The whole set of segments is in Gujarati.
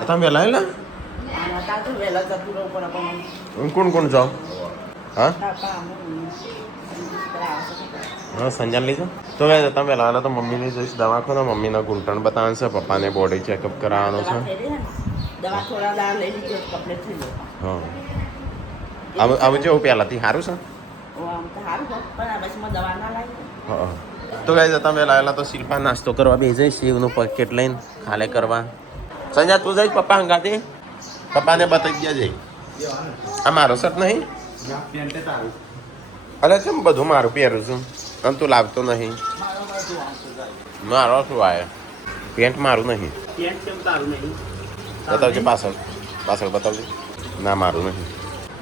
તમે વહેલા આવેલા કોણ કોણ જાઓ હા હા સંજાન લીધો તો તમે વહેલા આવેલા તો મમ્મીને જઈશ દવાખાને મમ્મીના ઘૂંટણ બતાવવાનું છે પપ્પાને બોડી ચેકઅપ કરાવવાનું છે હા આવું જેવું પહેલાંથી સારું છે હા તો ગાય તમે લાવેલા તો શિલ્પા નાસ્તો કરવા બે જઈશ એનું પેકેટ લઈને ખાલે કરવા સંજા તું જઈશ પપ્પા હંગાથી પપ્પાને બતાવી ગયા જઈ આ મારો શર્ટ નહીં અરે છે બધું મારું પહેરું છું અને તું લાવતો નહીં મારો શું આવે પેન્ટ મારું નહીં બતાવજે પાછળ પાછળ બતાવજે ના મારું નહીં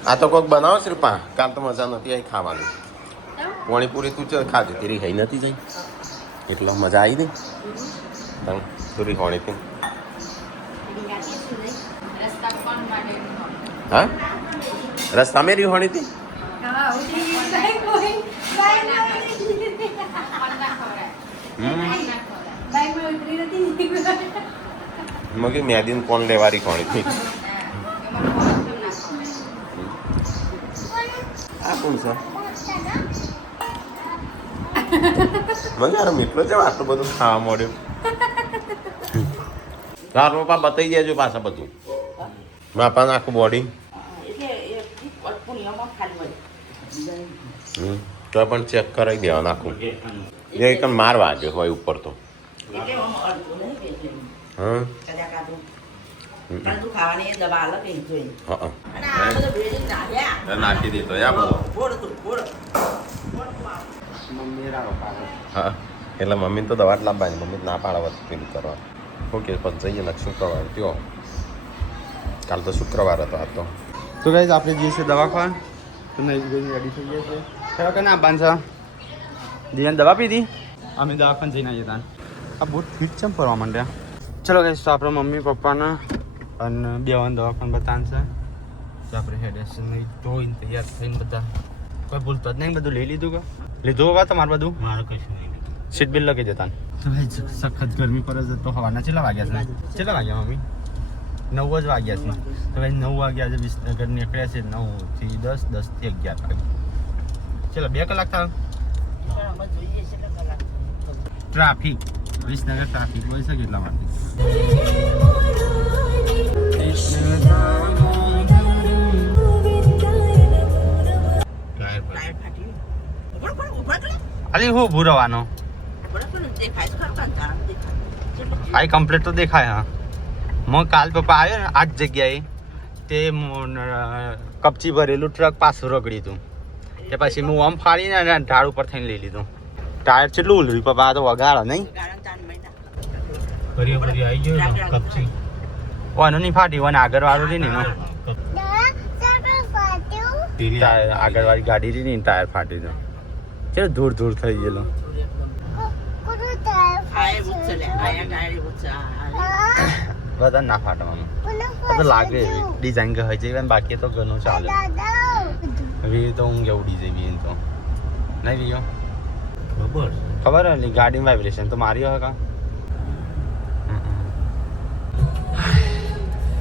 આ તો કોઈક બનાવો શિલ્પા કાલ તો મજા નથી આવી ખાવાની પાણીપુરી તું ચાલ ખાજે તેરી ખાઈ નથી જઈ એટલે મજા આવી નહીં તને પૂરી હોણી હતી હા રસ્તા મેરી હોણી હતી મગી મેદીન કોણ લેવારી હોણી હતી આ કોણ છે મને યાર મીઠલો છે આટલું બધું ખાવા મળ્યું તારો પપ્પા બતાવી દેજો પાછા બધું બાપાને આખું બોડી તો પણ ચેક કરાવી દેવાનું આખું એ કંઈ માર વાગ્યો હોય ઉપર તો હા નાખી દીધો હા એટલે મમ્મીને તો દવા જ લાવવાની મમ્મી ના પાડવા પેલું કરવા ઓકે પણ જઈએ ને શુક્રવાર ત્યો કાલ તો શુક્રવાર હતો આ તો ગાઈઝ આપણે જઈએ છીએ દવાખાન તો નહીં રેડી થઈ ગયા છે ખરા કે ના બાંધ દિયાને દવા પીધી અમે દવાખાન જઈને આવીએ ત્યાં આ બહુ ફીટ ચમ ફરવા માંડ્યા ચલો ગાઈઝ તો આપણે મમ્મી પપ્પાના અને બેવાન દવાખાન બતાવશે તો આપણે હેડેશન નહીં ધોઈને તૈયાર થઈને બધા કોઈ ભૂલતો જ નહીં બધું લઈ લીધું કે લીધું હોવા તમારે બધું મારે કશું નહીં સીટ બિલ લખી દેતા તો ભાઈ સખત ગરમી પર જ તો હવાના કેટલા વાગ્યા છે કેટલા વાગ્યા મમ્મી 9 જ વાગ્યા છે તો ભાઈ 9 વાગ્યા આજે વિસનગર નીકળ્યા છે 9 થી 10 10 થી 11 વાગે ચલો 2 કલાક થાય ટ્રાફિક વિસનગર ટ્રાફિક હોય છે કેટલા માટે અલી હું ભૂરવાનો આઈ કમ્પ્લીટ તો દેખાય હા હું કાલ પપ્પા આવ્યો ને આ જ જગ્યાએ તે કપચી ભરેલું ટ્રક પાછું રગડી હતું તે પછી હું આમ ફાડીને ઢાળ ઉપર થઈને લઈ લીધું ટાયર કેટલું ઉલર્યું પપ્પા આ તો વગાડો નહીં ઓનું નહીં ફાટી ઓને આગળ વાળું રહી ને આગળ વાળી ગાડી રહી ને ટાયર ફાટી ગયો કેટલું ધૂળ ધૂળ થઈ ગયેલો બધા ના ફાટવાનું તો લાગે એવી ડિઝાઇન કહે છે બાકી તો ઘણું ચાલે હવે તો ઊંઘ ઉડી જઈ તો નહીં વિયો ખબર ને ગાડીમાં વાઇબ્રેશન તો મારી હોય કા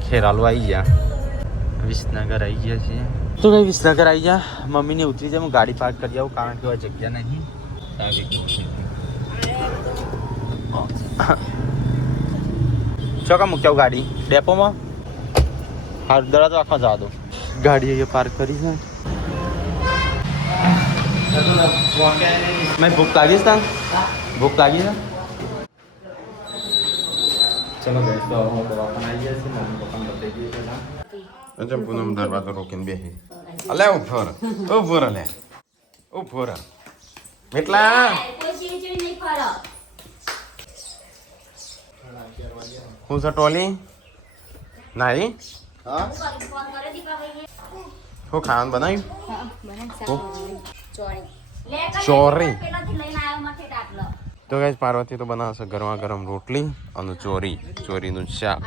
ખેરાલુ આવી ગયા વિસનગર આવી ગયા છીએ તો કઈ વિસનગર આવી ગયા મમ્મીને ઉતરી જાય હું ગાડી પાર્ક કરી આવું કારણ કે જગ્યા નહીં ચોકા મૂક્યા ગાડી ડેપોમાં હા દરવાજો આખો જવા દો ગાડી અહીંયા પાર્ક કરી છે મેં ભૂખ લાગી છે ભૂખ લાગી છે ચલો ગઈ તો હું દવાખાને આવી ગયા છે મમ્મી પપ્પાને બતાવી દઈએ છે અચ્છા પૂનમ દરવાજો રોકીને બેસી અલે ઉભોર લે ઉભોર એટલા હું છે ટોલી નાઈ હા શું ખાવાનું બનાવ્યું ચોરી તો ગાઈસ પાર્વતી તો બનાવશે ગરમા ગરમ રોટલી અને ચોરીનું શાક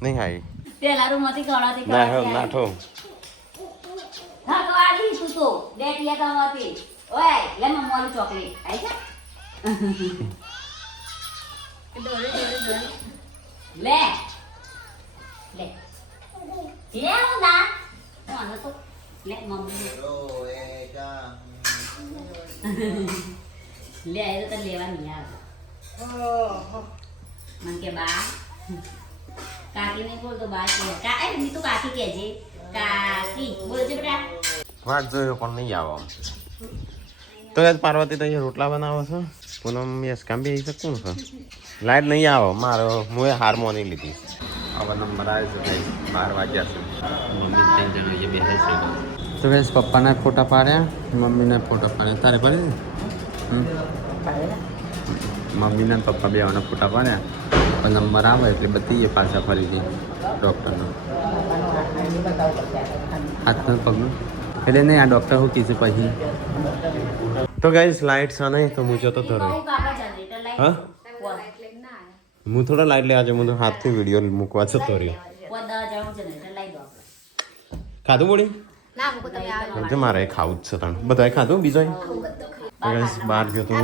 નહીં આવી પેલા રૂમમાંથી ગળાથી ના હો નાઠો થકવાડી તું તો ડેટિયા ગામથી ઓય લે મમ મોલી ચોકલેટ આઈ છે લે લે હું ના આનો તો લે મમ્મી લે એ તો લેવા નહીં આવે મને કે બા કાકી નહીં બોલતો બા કે એ ની તો કાકી કહેજે કાકી બોલજે બેટા વાટ જોયો પણ નહીં આવો તો યાર પાર્વતી તો અહીંયા રોટલા બનાવો છો પૂનમ યસ કામ બી આવી શકતું ને લાઈટ નહીં આવો મારો હું હાર મોની લીધી આવા નંબર આવે છે 12 વાગ્યા છે મમ્મી 3 જણા અહીંયા બેસે છે તો વેસ પપ્પાના ફોટા પાડ્યા મમ્મીના ફોટા પાડ્યા તારે પાડી મમ્મીના પપ્પા બેવાના ફોટા પાડ્યા પણ નંબર આવે એટલે બધી પાછા ફરીથી ડૉક્ટરનો હાથનું પગનું એટલે નહીં આ ડૉક્ટર શું કીધું પછી તો ગાઈસ લાઇટ છે નહીં તો હું જતો ધરો હા હું થોડા લાઇટ લેવા છે હું તો હાથથી વિડીયો મૂકવા જતો રહ્યો ખાધું બોડી મારે ખાવું જ છે તને બધાએ ખાધું બીજો ગાઈસ બહાર ગયો તો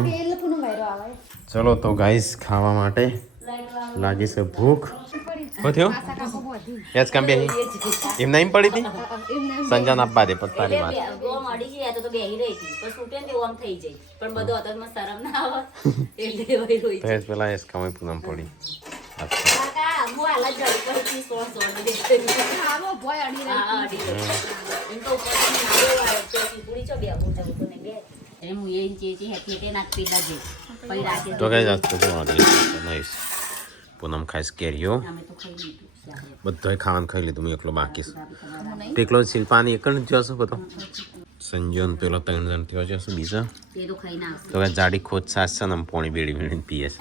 ચલો તો ગાઈસ ખાવા માટે લાગી છે ભૂખ શું થયો યાદ કામ બેહી એમ નહીં પડી હતી સંજાન આપવા દે પત્તાની વાત મળી જાય તો બેહી રહી હતી તો છૂટે ને આમ થઈ જાય પણ બધો અત્યારમાં શરમ ના આવે એટલે હોય હોય તો પેલા એસ કામ પૂનમ પડી કાકા હું આલા જડી પડી સોળ દે આવો ભય અડી રહી એમ તો ઉપર નાડો તો પૂરી ચો બે હું જવું તો ને બે એ હું એ ચેચી હેઠે નાખી દાજે પછી રાતે તો કઈ જાત તો નાઈસ પૂનમ ખાઈશ કેરીઓ અમે તો ખાઈ લીધું બધોય ખાવાનું ખાઈ લીધું હું એકલો બાકી છે એકલો શિલ્પાની એક જ જશો બધો સંજોન પેલો 3 જણ થયો જશો બીજા એ તો ખાઈ ના આવશે તો જાડી ખોદ સાસ છે ને પોણી બેડી બેડી પીએ છે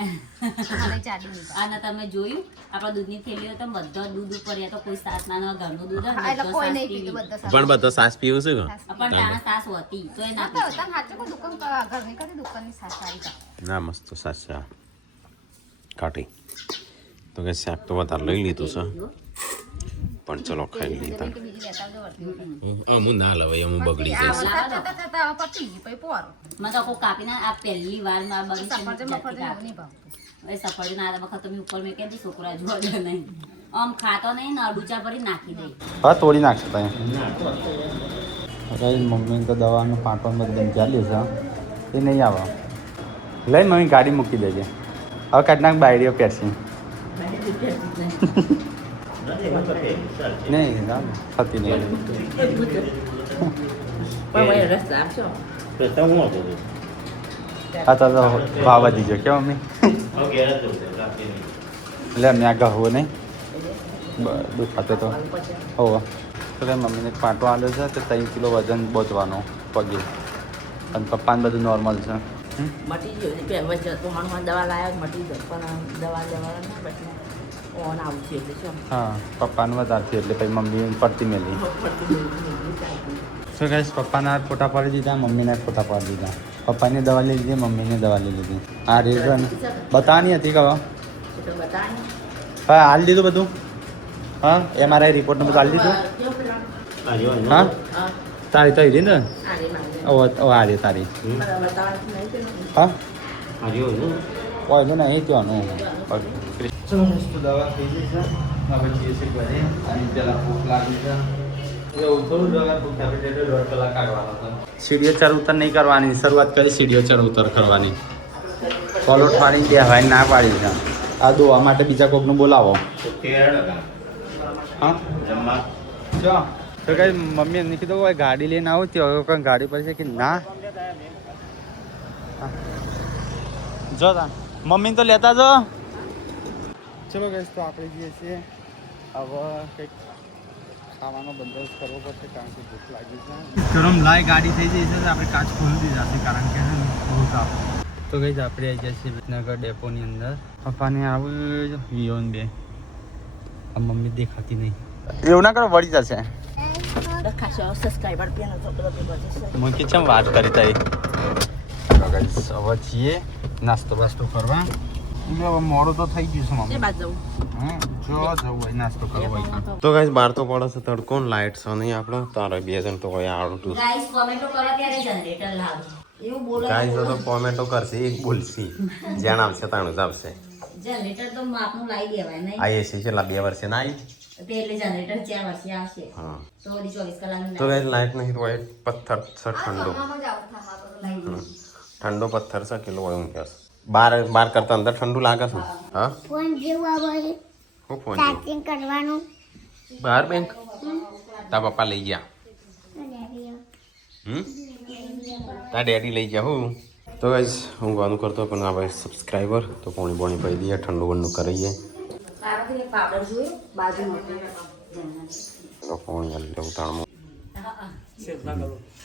આના તમે જોયું આપણા દૂધની થેલીઓ તો બધો દૂધ ઉપર તો કોઈ સાસ ના ઘરનું દૂધ પણ બધો સાસ પીવું છે પણ ત્યાં સાસ હતી તો એ ના ના મસ્ત સાસ છે કાઢી તો કે શાક તો વધારે લઈ લીધું છે પણ ચલો ખાઈ લીધા હું ના લવાય હું બગડી જઈશ મને તો કોઈ કાપીને આ પહેલી વાર માં બની સફરજન આ વખત તમે ઉપર મેં કેમ છોકરા જોવા નહીં આમ ખાતો નહીં ને અડુચા પર નાખી દે હા તોડી નાખશે ત્યાં મમ્મી તો દવાનો પાટો બધું ચાલ્યું છે એ નહીં આવે લઈ મમ્મી ગાડી મૂકી દેજે હવે કાઢ નાખ બાયડીઓ પહેરશી નહીં થતી નહીં હા તો ભાવ વધી ગયો કે મમ્મી એટલે મેં આ ગહવો નહીં દુખાતો તો હોવો તો મમ્મીને પાટો આવ્યો છે તો 3 કિલો વજન બોચવાનો પગે અને પપ્પાને બધું નોર્મલ છે મટી ગયો તો હનુમાન દવા લાવ્યા મટી ગયો પણ દવા લેવાના ના પછી ઓન આવું છે એટલે શું હા પપ્પાનું વધારે છે એટલે પછી મમ્મી પડતી મેલી શું કહીશ પપ્પાના ફોટા પાડી દીધા મમ્મીના ફોટા પાડી દીધા પપ્પાની દવા લઈ લીધી મમ્મીને દવા લઈ લીધી આ રીઝન બતાવવાની હતી કે હા હાલ દીધું બધું હા MRI રિપોર્ટનું બધું હાલ દીધું હા તારી તો હતી ને આ રે તારી હા હોય છે ને અહીં ત્યાંનું દવા થઈ ગઈ છે હવે જઈએ છીએ ઘરે અને પેલા ભૂખ લાગી છે સીડીઓ ચડ ઉતર નહીં કરવાની શરૂઆત કરી સીડીઓ ચડ ઉતર કરવાની કોલોટ મારી દેવાય ના પાડી છે આ દોવા માટે બીજા કોકનું બોલાવો હા જો તો કઈ મમ્મી એમને કીધું હોય ગાડી લઈને આવું ત્યાં હવે કોઈ ગાડી પડશે કે ના જો તા મમ્મી તો લેતા જો ચલો ગઈશ તો આપણે જઈએ છીએ હવે કંઈક ખાવાનો બંદોબસ્ત કરવો પડશે કારણ કે ભૂખ લાગી છે ગરમ લાય ગાડી થઈ જઈ છે આપણે કાચ ખોલી દીધા છે કારણ કે બહુ તાપ તો ગઈ આપણે આવી જઈએ છીએ વિસનગર ડેપોની અંદર પપ્પાને આવું વિયોન બે આ મમ્મી દેખાતી નહીં એવું ના કરો વળી જશે મૂકી છે વાત કરી તારી હવે છીએ નાસ્તો બાસ્તો કરવા હવે મોડું તો થઈ ગયું છે મમ્મી જો જવું હોય નાસ્તો કરવો હોય તો ગાઈસ બહાર તો પડે છે તડકો લાઇટ છે નહીં આપણો તારે 2 જણ તો હોય આવડું ગાઈસ કોમેન્ટો કરો ત્યારે જનરેટર લાવ એવું બોલો ગાઈસ તો કોમેન્ટો કરશે એક બોલસી જ્યાં આવશે તાણું જ આવશે જનરેટર તો માપનું લાવી દેવાય નહીં આ એસી છેલ્લા 2 વર્ષે ના આવી એટલે જનરેટર 4 વર્ષે આવશે હા તો વળી 24 કલાકની તો ગાઈસ લાઈટ નહીં તો હોય પથ્થર છે ઠંડો ઠંડો પથ્થર છે કિલો હોય હું કહેશ બાર કરતા અંદર ઠંડુ લાગે છે હા ફોન જેવું આવે હું ફોન ચાર્જિંગ કરવાનું બહાર બેંક તા પપ્પા લઈ ગયા તા ડેડી લઈ ગયા હું તો ગાઈસ હું ગાનું કરતો પણ આ ભાઈ સબસ્ક્રાઈબર તો પોણી બોણી પડી દઈએ ઠંડુ વંડુ કરીએ પાવડર જોઈએ બાજુમાં તો પોણી હાલ લેવું તાણમાં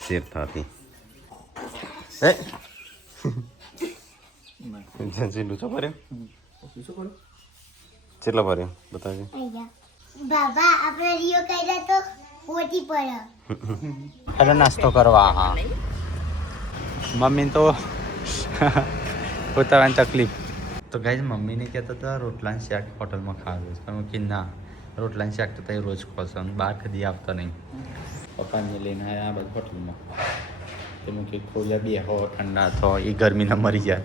શેર થાતી એ લૂચો ભર્યો કેટલો ભર્યો બતાવજો બાબા આપણે રિયો કર્યા તો ઓટી પડે અરે નાસ્તો કરવા હા મમ્મી તો પોતાની તકલીફ તો ગાઈઝ મમ્મીને કહેતા હતા રોટલાનું શાક હોટલમાં ખાવું છે પણ કે ના રોટલાનું શાક તો ત્યાં રોજ ખોશો અને બહાર કદી આવતા નહીં પપ્પાને લઈને આવ્યા આ બધા હોટલમાં તેમાં કે ખોલ્યા બે હો ઠંડા તો એ ગરમીના મરી જાય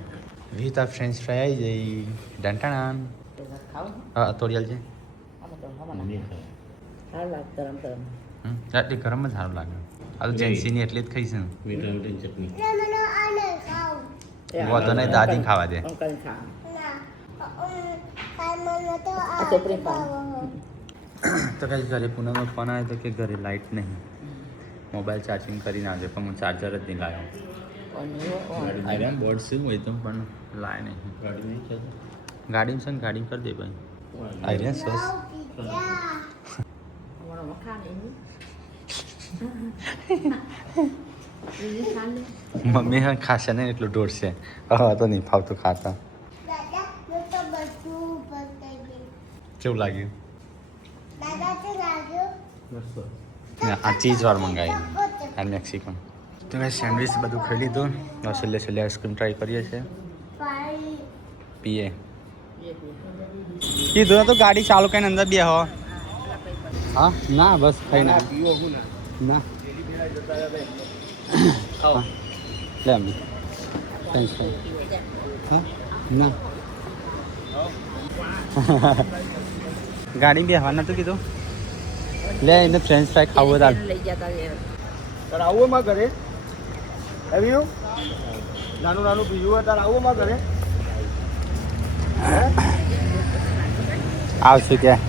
વિથ આ ફ્રેન્ચ ફ્રાય આવી જાય ડંટાણાન હા તોડિયાલ છે સારું લાગે ગરમ ગરમ આટલી ગરમ જ સારું લાગે આ તો જેન્સીની એટલી જ ખાઈશ ને મને આને ખાવ વધો નહીં દાદી ખાવા દે અંકલ ખા ના મને તો આ ચોપડી ખાવ તો કઈ ઘરે પૂનમનો ફોન આવ્યો તો કે ઘરે લાઇટ નહીં મોબાઈલ ચાર્જિંગ કરીને આવજો પણ હું ચાર્જર જ નહીં લાવ્યો આઈરન બોર્ડ શું હોય તો પણ લાય નહીં ગાડી છે ને ગાડી કરી દે ભાઈ આઈરન સસ મમ્મી ખાશે ને એટલું દોડશે હા તો નહીં ફાવતું ખાતા દાદા હું તો બધું બતાવી દે કેવું લાગ્યું દાદા તો લાગ્યો આ ચીઝ વાળ મંગાવી આ મેક્સિકન તો મેં સેન્ડવિચ બધું ખાઈ લીધું છેલ્લે છેલ્લે આઈસ્ક્રીમ ટ્રાય કરીએ છીએ પાણી પીએ કીધું તો ગાડી ચાલુ કરીને અંદર બે હો હા ના બસ ખાઈ ના ના લે અમ્મી થેન્ક્સ હા ના ગાડી બે હવા નતું કીધું લે એને ફ્રેન્ચ ફ્રાય ખાવું હતા લઈ જતા તારે આવું માં ઘરે આવ્યું નાનું નાનું બીજું તારે આવું માં ઘરે આવશું ત્યાં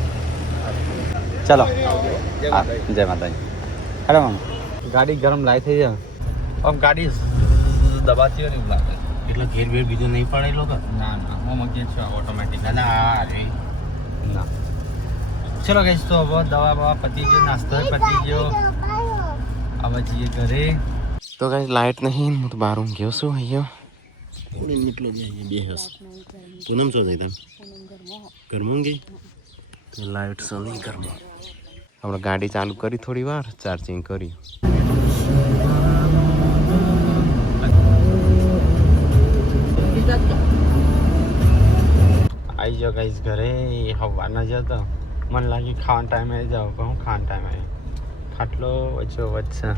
ચલો હા જય માતાજી અરે મામા ગાડી ગરમ લાઈ થઈ જાય આમ ગાડી દબાતી હોય ને એવું લાગે એટલે ઘેર ભેર બીજું નહીં પડે લોકો ના ના હું મગજ છે ઓટોમેટિક ના ના અરે ના ચલો ગઈશ તો હવે દવા બવા પતી ગયો નાસ્તો પતી ગયો હવે જઈએ ઘરે તો કઈ લાઈટ નહીં હું તો બહાર હું ગયો છું અહીંયા થોડી નીકળો જઈએ બે હસ પૂનમ શું જઈ તમે ઘરમાં ગઈ તો લાઈટ છે નહીં ઘરમાં આપણે ગાડી ચાલુ કરી થોડી વાર ચાર્જિંગ કરી આવી જાઓ ગાઈશ ઘરે હવાના જતો મને લાગી ખાવાના ટાઈમે જાઓ પણ હું ખાવાના ટાઈમે ખાટલો વચ્ચે વચ્ચે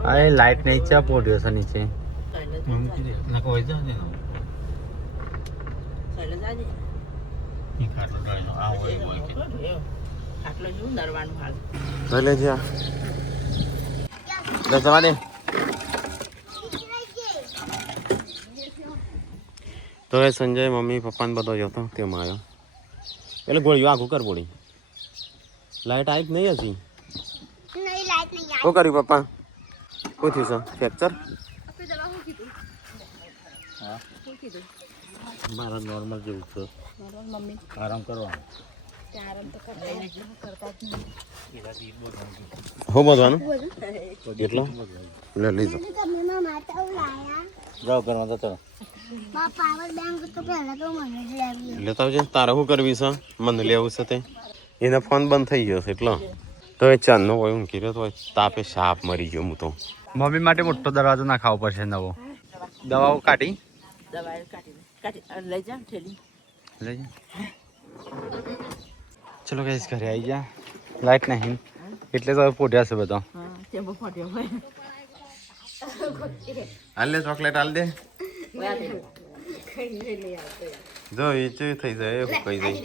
હા એ લાઇટ નહીં ચા પોડ્યો છે નીચે આટલો શું નરવાનું હાલ ભલે જા જવા દે તો એ સંજય મમ્મી પપ્પાને બધો જતો તેમાં આવ્યો એટલે ગોળીઓ આખું કર બોલી લાઈટ આવી જ નહીં હજી નહીં લાઈટ નહીં શું કર્યું પપ્પા શું થયું છે ફ્રેક્ચર મારા નોર્મલ જેવું છે આરામ કરવાનો હું બોલવાનું કેટલો લે લીધો તમે માતા લાયા જાઓ ઘરમાં જતો બા પાવર બેંક તો પહેલા તો મને જ લાવી લેતા આવજે તારે શું કરવી છે મને લેવું છે તે એને ફોન બંધ થઈ ગયો છે એટલો તો એ ચાંદનો હોય હું કીધો તો તાપે સાપ મરી ગયો હું તો મમ્મી માટે મોટો દરવાજો નાખાવો પડશે નવો દવાઓ કાઢી દવા કાઢી લઈ જા ઠેલી લઈ જા ચલો ગઈશ ઘરે આવી જા લાઈટ નહીં એટલે તો પોઢ્યા છે બધો હા તેમાં ફોટ્યો હોય હાલ લે ચોકલેટ હાલ દે જો એ ચે થઈ જાય એ કઈ જાય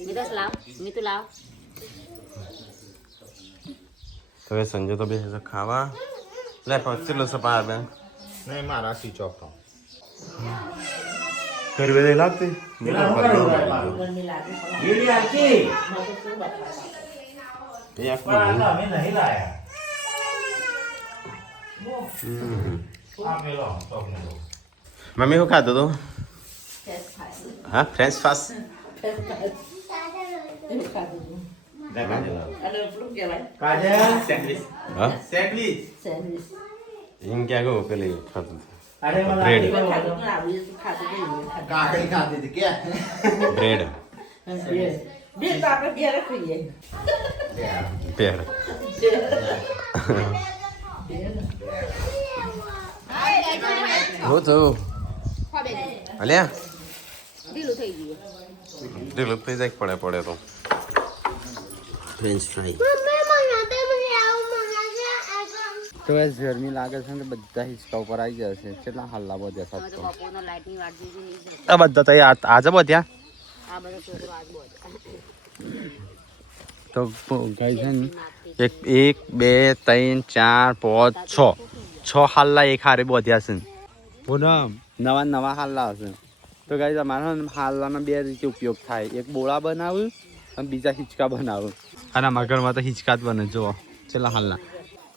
મિતાસ લાવ મિતુ લાવ તો હવે સંજય તો બેસે છે ખાવા લે પહોંચી લો સપા બેન નહીં મારા સ્વિચ ઓફ થાવ ઘર બધે લાગતી ગરમી લાગે મમ્મી શું ખાધું તું હા ફ્રેન્ચ ફાસ હા એમ ક્યાં ગયું પેલી ખાધું બ્રેડ કાકડી ખાધી હતી કે બ્રેડ પેર હું થયું અલ્યા ઢીલું થઈ ગયું ઢીલું થઈ જાય પડે પડે તો ફ્રેન્ચ ફ્રાઈ તો બસ ગરમી લાગે છે ને બધા હિંચકા ઉપર આવી જશે કેટલા હાલ્લા બધ્યા સાત તો બપોરનો લાઈટની વાટ જોઈ નહીં આ બધા તો આજે બધ્યા આ બધો છોકરો આજ બોલ તો ગાય છે ને એક બે ત્રણ ચાર પાંચ છ હાલ્લા એક હારે બધ્યા છે પૂનમ નવા હાલ્લા હશે તો ગાય અમારા હાલ્લાનો બે રીતે ઉપયોગ થાય એક બોળા બનાવું અને બીજા હિંચકા બનાવું અને અમારા ઘરમાં તો હિંચકા જ બને જુઓ છેલ્લા હાલના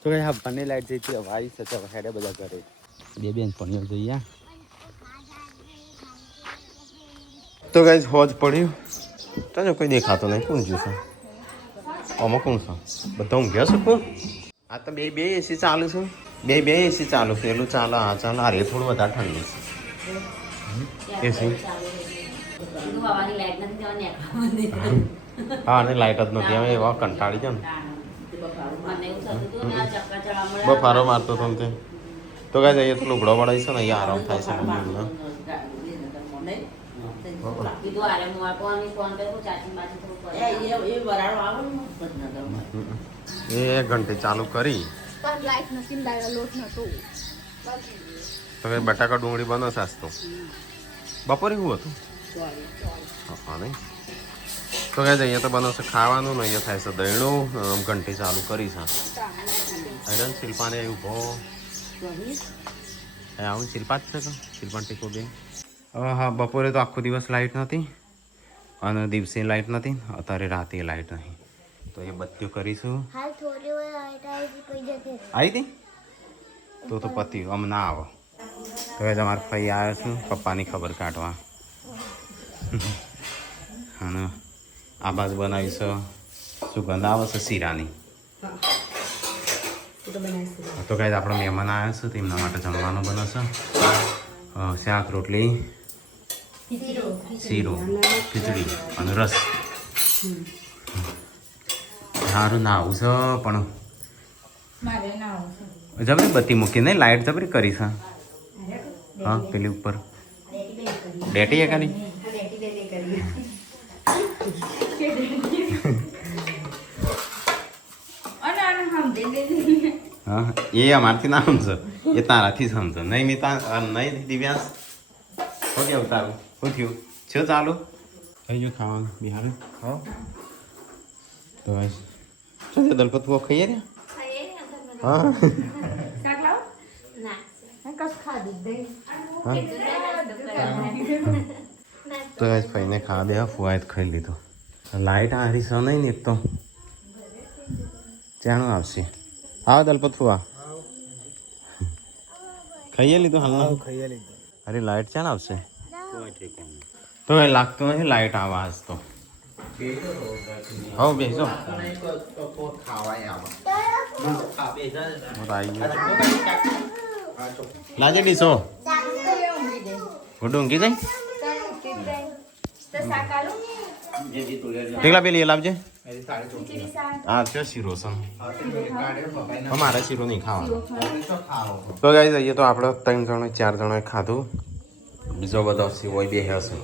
તો કઈ હા બંને લાઈટ જઈ હતી આવી છે તો હેડે બધા ઘરે બે બેન પણ જઈએ તો ગાઈસ હોજ પડ્યું તને કોઈ દેખાતો નહીં કોણ જોશે આમાં કોણ છે બધા ઊંઘ્યા છે કોણ આ તો બે એસી ચાલુ છે બે એસી ચાલુ છે એલું ચાલે આ ચાલે આ રે થોડું વધારે ઠંડી છે એસી હવાની લાઈટ નથી જવાની હા અને લાઈટ જ નથી હવે એવા કંટાળી જાય ને મને એવું થતું હતું ને આ ચક્કર ચડવા મળે બફારો મારતો હતો ને તે તો ગાઈસ અહીંયા તો લુગડો વળાય છે ને અહીંયા આરામ થાય છે મમ્મીને કીધું આરે હું આ ફોન કર્યો ચાચી બાચી થોડું એ ઘંટી ચાલુ કરી તો કઈ બટાકા ડુંગળી બનો સાસ્તો બપોરે શું હતું હા નહીં તો કઈ અહીંયા તો બનશે ખાવાનું ને અહીંયા થાય છે દહીણું ઘંટી ચાલુ કરી છે આયરન શિલ્પાને ઊભો આવું શિલ્પા જ છે તો શિલ્પાન ટેકો બેન હા બપોરે તો આખો દિવસ લાઇટ નથી અને દિવસે લાઇટ નથી અત્યારે રાતે લાઇટ નહીં તો એ બત્તીઓ કરીશું હાલ થોડી વાર લાઈટ આવી કઈ જતી આવી હતી તો પત્યું આમ ના આવો તો એ તમારા ફઈ આવ્યા છું પપ્પાની ખબર કાઢવા અને આ બાજુ બનાવીશું સુગંધ આવે છે શીરાની તો કાંઈ આપણે મહેમાન આવ્યા છે તેમના માટે જમવાનું બનશે શાક રોટલી શીરો ખીચડી અને રસ સારું ના આવું છે પણ જબરી બત્તી મૂકી નહીં લાઇટ જબરી કરી છે હા પેલી ઉપર ડેટી એ કરી હા એ અમારથી ના સમજો એ તારાથી સમજો નહીં મેં નહીં દિવ્યાંશ શું કેવું તારું શું થયું છે ચાલુ થઈ ગયું ખાવાનું બિહાર હા તો શું છે દલપત ખાઈએ ને હા તો ફઈને ખાવા દેવા ફુવાય ખાઈ લીધો લાઇટ હારી છે નહીં ને એક તો ચાણું આવશે હા દલપત ફુવા ખાઈએ લીધું હાલના ખાઈ લીધું અરે લાઇટ ચાલ આવશે તો એ લાગતું નથી લાઇટ આવા આજ તો હા બેસો લાજે ડીસો ગુડું ઊંઘી જાય ઢીકલા પેલી એ લાવજે હા છે શીરો છે મારે શીરો નહીં ખાવાનો તો ગાઈ જઈએ તો આપણે 3 જણા 4 જણાએ ખાધું બીજો બધો સિવાય બે હશે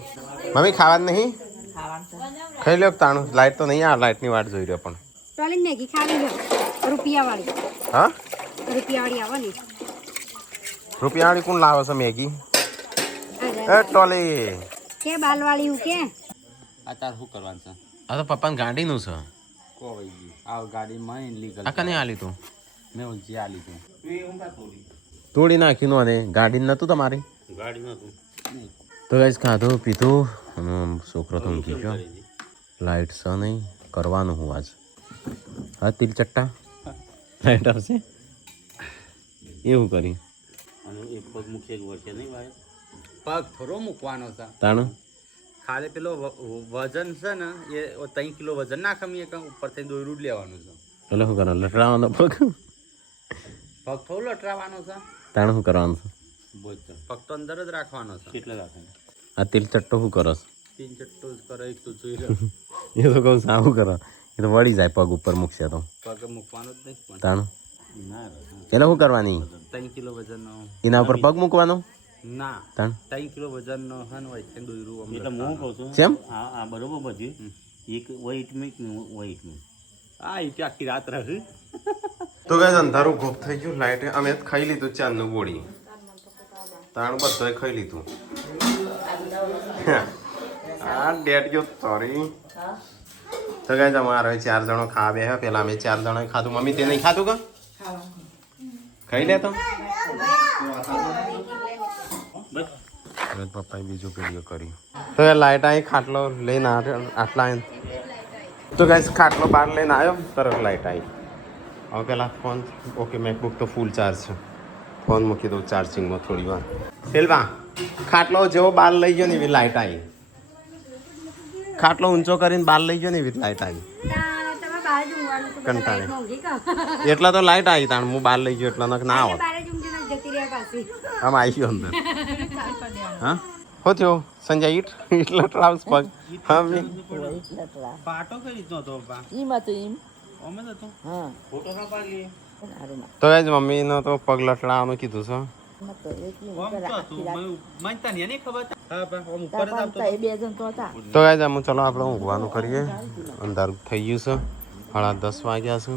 મમ્મી ખાવાનું નહીં ખાઈ લો તાણું લાઈટ તો નહીં આ લાઈટની વાટ જોઈ રહ્યો પણ ટોલી મેગી ખાવી લો રૂપિયાવાળી હા રૂપિયાવાળી આવે ને રૂપિયાવાળી કોણ લાવે છે મેગી એ ટોલી કે બાલવાળી હું કે આ તાર શું કરવાનું છે આ તો પપ્પાને ગાડીનું છે કોઈ ગયું આ ગાડીમાં ઇનલીગલ આ કને આલી તું મેં ઉલજી આ લીધું તોડી નાખ્યું નો ને ગાડી નતું તમારી તો ગાઈસ ખાધું પીધું અને છોકરો તો ઊંઘી ગયો લાઇટ છે નહીં કરવાનું હું આજ હા તિલ ચટ્ટા લાઇટ આવશે એવું કરી પગ થોડો મૂકવાનો છે તાણું ખાલી પેલો વજન છે ને એ 3 કિલો વજન નાખમી એક ઉપરથી દોયરું જ લેવાનું છે એટલે શું કરવાનું લટરાવાનો પગ પગ થોડો લટરાવાનો છે તાણ શું કરવાનું છે પગ તો અંદર જ રાખવાનો છે કેટલે રાખવાનો આ તિલ ચટ્ટો શું કરસ 3 ચટ્ટો જ કરે એક તો જોઈ લે એ તો કહું સારું કરો એ તો વળી જાય પગ ઉપર મૂકશે તો પગ મૂકવાનો જ નહીં પણ તાણ એટલે શું કરવાની 3 કિલો વજનનો એના ઉપર પગ મૂકવાનો ના તાણ 3 કિલો વજનનો હન હોય તે દોયરું એટલે હું કહું છું કેમ હા બરોબર બધું એક વેઇટ નું આ એ આખી રાત રહે તો ગાઈસ અંધારું ગોપ થઈ ગયું લાઈટ અમે ખાઈ લીધું ચાંદનું ગોળી તાણ બધું ખાઈ લીધું આ ડેટ ગયો સોરી તો ગાઈસ અમારે 4 જણો ખાવા બે પેલા અમે 4 જણો ખાધું મમ્મી તે નહીં ખાધું કા ખાઈ લે તો પપ્પાએ બીજું પેલીઓ કર્યું તો લાઈટ આવી ખાટલો લઈને આટલા તો ગાઈસ ખાટલો બહાર લઈને આવ્યો તરત લાઈટ આવી હવે પેલા ફોન ઓકે મેકબુક તો ફૂલ ચાર્જ છે ફોન મૂકી દઉં ચાર્જિંગમાં થોડી વાર સેલ્વા ખાટલો જેવો બહાર લઈ ગયો ને એવી લાઈટ આવી ખાટલો ઊંચો કરીને બહાર લઈ ગયો ને એવી લાઈટ આવી તમે બહાર જ ઊંઘવાનું તો બધા કંટાળે. લાઈટમાં ઊંઘી કાં? એટલા તો લાઈટ આવી તાણ હું બહાર લઈ ગયો એટલા ના આવત બહાર જ ઊંઘી ને જતી રહ્યા પાછી. આમ આવી ગયો અંદર હા હો થયો સંજય ઈટ લટરાવસ પગ હા મેં પાટો કઈ રીતનો હતો પપ્પા ઈમ હતું ઈમ અમે તો હા ફોટો ના પાડી સારું ના તો ગાઈસ મમ્મીનો તો પગ લટડાવવાનું કીધું છે એમાં તો એકલી ઓમ ઉપર તો આખી હતું રાત મને તને નહીં ખબર હા પણ ઓમ ઉપર જ તાપમાન આવતો તો એ બે જણ તો હતા તો ગાઈસ આમ ચલો આપણે ઊંઘવાનું કરીએ અંધારું થઈ ગયું છે 10:30 વાગ્યા છે